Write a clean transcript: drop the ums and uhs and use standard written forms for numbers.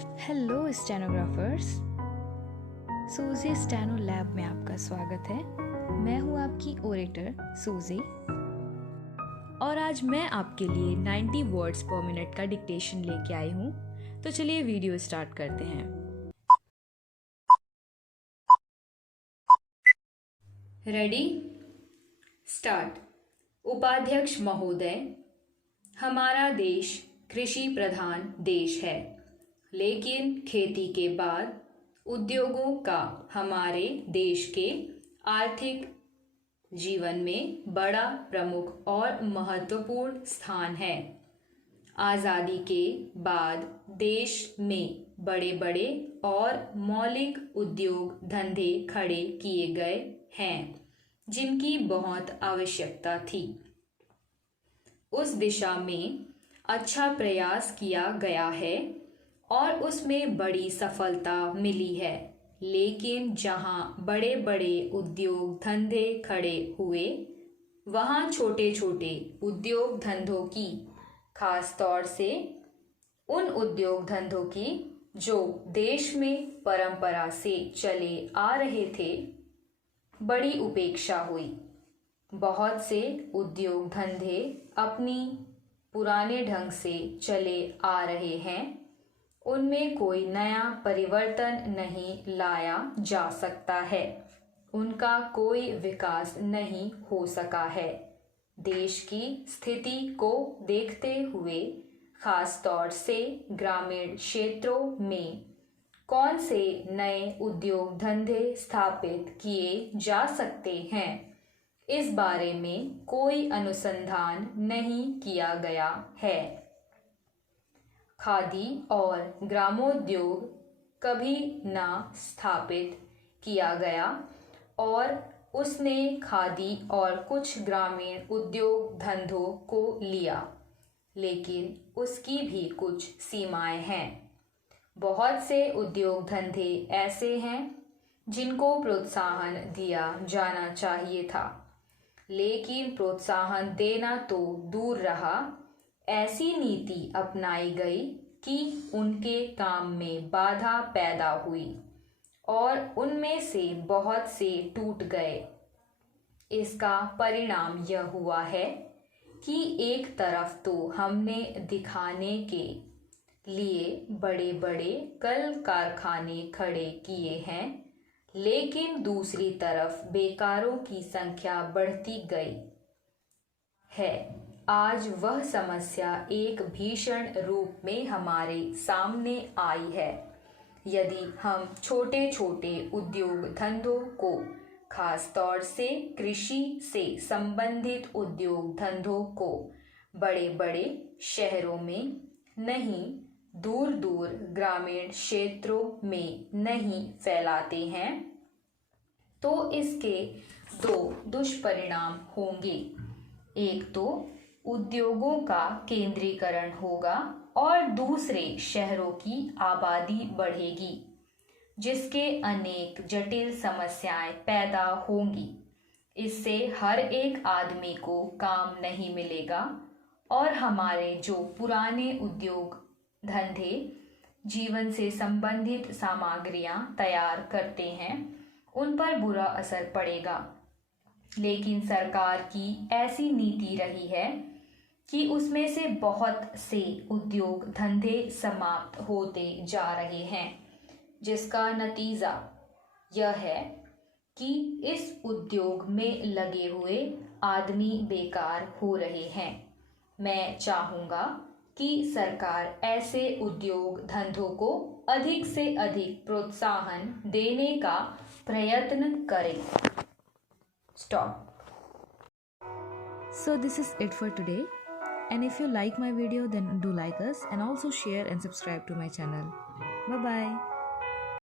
Hello stenographers. सूजी steno lab में आपका स्वागत है। मैं हूँ आपकी ओरेटर सूजी और आज मैं आपके लिए 90 वर्ड्स पर मिनट का डिक्टेशन लेके आई हूँ। तो चलिए वीडियो स्टार्ट करते हैं। Ready start. उपाध्यक्ष महोदय, हमारा देश कृषि प्रधान देश है, लेकिन खेती के बाद उद्योगों का हमारे देश के आर्थिक जीवन में बड़ा प्रमुख और महत्वपूर्ण स्थान है। आज़ादी के बाद देश में बड़े बड़े और मौलिक उद्योग धंधे खड़े किए गए हैं, जिनकी बहुत आवश्यकता थी। उस दिशा में अच्छा प्रयास किया गया है और उसमें बड़ी सफलता मिली है, लेकिन जहां बड़े बड़े उद्योग धंधे खड़े हुए, वहां छोटे छोटे उद्योग धंधों की, खास तौर से उन उद्योग धंधों की जो देश में परंपरा से चले आ रहे थे, बड़ी उपेक्षा हुई। बहुत से उद्योग धंधे अपनी पुराने ढंग से चले आ रहे हैं, उनमें कोई नया परिवर्तन नहीं लाया जा सकता है, उनका कोई विकास नहीं हो सका है। देश की स्थिति को देखते हुए खास तौर से ग्रामीण क्षेत्रों में कौन से नए उद्योग धंधे स्थापित किए जा सकते हैं, इस बारे में कोई अनुसंधान नहीं किया गया है। खादी और ग्रामोद्योग कभी ना स्थापित किया गया और उसने खादी और कुछ ग्रामीण उद्योग धंधों को लिया, लेकिन उसकी भी कुछ सीमाएं हैं। बहुत से उद्योग धंधे ऐसे हैं जिनको प्रोत्साहन दिया जाना चाहिए था, लेकिन प्रोत्साहन देना तो दूर रहा, ऐसी नीति अपनाई गई कि उनके काम में बाधा पैदा हुई और उनमें से बहुत से टूट गए। इसका परिणाम यह हुआ है कि एक तरफ तो हमने दिखाने के लिए बड़े बड़े कल कारखाने खड़े किए हैं, लेकिन दूसरी तरफ बेकारों की संख्या बढ़ती गई है। आज वह समस्या एक भीषण रूप में हमारे सामने आई है। यदि हम छोटे छोटे उद्योग धंधों को, खास तौर से कृषि से संबंधित उद्योग धंधों को, बड़े बड़े शहरों में नहीं, दूर दूर ग्रामीण क्षेत्रों में नहीं फैलाते हैं, तो इसके दो दुष्परिणाम होंगे। एक तो उद्योगों का केंद्रीकरण होगा और दूसरे शहरों की आबादी बढ़ेगी, जिसके अनेक जटिल समस्याएं पैदा होंगी। इससे हर एक आदमी को काम नहीं मिलेगा और हमारे जो पुराने उद्योग धंधे जीवन से संबंधित सामग्रियां तैयार करते हैं, उन पर बुरा असर पड़ेगा। लेकिन सरकार की ऐसी नीति रही है कि उसमें से बहुत से उद्योग धंधे समाप्त होते जा रहे हैं, जिसका नतीजा यह है कि इस उद्योग में लगे हुए आदमी बेकार हो रहे हैं। मैं चाहूँगा कि सरकार ऐसे उद्योग धंधों को अधिक से अधिक प्रोत्साहन देने का प्रयत्न करे। Stop. So this is it for today, and if you like my video, then do like us and also share and subscribe to my channel. Bye bye.